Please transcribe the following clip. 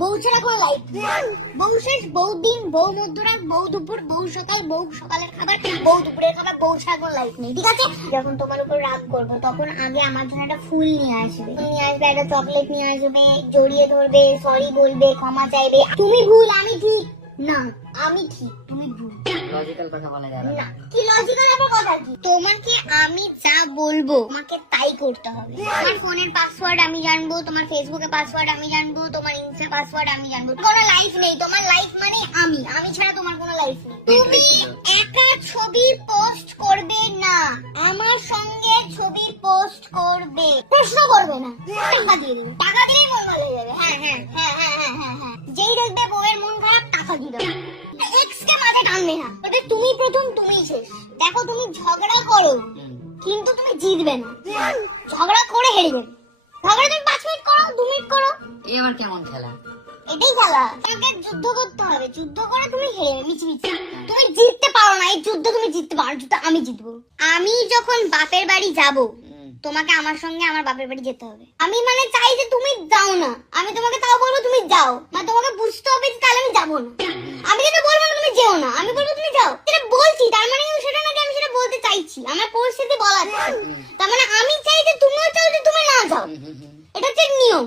বউ ছাড়া কোনো লাইফ নেই। বউ শেষ, বউ দিন, বউ মধ্যরাত, বউ দুপুর, বউ সকাল, বউ সকালের খাবার, বউ দুপুরের খাবার, বউ ছাড়া কোনো লাইফ নেই, ঠিক আছে? যখন তোমার উপর রাগ করবো তখন আগে আমার জন্য একটা ফুল নিয়ে আসবে, একটা চকলেট নিয়ে আসবে, জড়িয়ে ধরবে, সরি বলবে, ক্ষমা চাইবে। তুমি ভুল, আমি ঠিক না, আমি ঠিক, তুমি ভুল। লজিক্যাল কথা বলা যাবে না, কি লজিক্যাল আবার কথা কি? তোমাকে আমি যা বলবো তোমাকে তাই করতে হবে। তোমার ফোনের পাসওয়ার্ড আমি জানবো, তোমার ফেসবুকের পাসওয়ার্ড আমি জানবো, তোমার ইনস্টা পাসওয়ার্ড আমি জানবো। কোনো লাইফ নেই, তোমার লাইফ মানে আমি ছাড়া তোমার কোনো লাইফ নেই। তুমি একা ছবি পোস্ট করবে না, আমার সঙ্গে ছবি পোস্ট করবে, প্রশ্ন করবে না, টাকা দিয়ে দেবে, টাকা দিলেই মন ভালো হয়ে যাবে। হ্যাঁ হ্যাঁ হ্যাঁ হ্যাঁ হ্যাঁ হ্যাঁ হ্যাঁ, যেই দেখবে বউয়ের মন খারাপ টাকা দিয়ে দেবে, এক্স কে মাঝে টানবে না, তবে তুমি প্রথম, তুমি শেষ। দেখো তুমি ঝগড়া করো কিন্তু তুমি জিতবে না, ঝগড়া করে হেরে যাবে। ঝগড়া তুমি 5 মিনিট করো, 2 মিনিট করো, এই আবার কেমন খেলা? এটাই খেলা। তোমাকে যুদ্ধ করতে হবে, যুদ্ধ করে তুমি হেরে যাবে মিছিমিছি। তুমি জিততে পারো না, এই যুদ্ধ তুমি জিততে পারো, যুদ্ধ আমি জিতবো। আমি যখন বাপের বাড়ি যাব তোমাকে আমার সঙ্গে আমার বাপের বাড়ি যেতে হবে। আমি মানে চাই যে তুমি যাও না, আমি তোমাকে তাও বলবো তুমি যাও, মানে তোমাকে বুঝতে হবে যে তাহলে আমি যাবো না। আমি কিন্তু বলবো না তুমি যেও না, আমি বলবো তুমি যাও। সেটা বলছি, তার মানে কিন্তু সেটা না যে আমি সেটা বলতে চাইছি, আমার পরিস্থিতি বলা আছে। তার মানে আমি চাই যে তুমিও চাও যে তুমি না যাও, এটা হচ্ছে নিয়ম।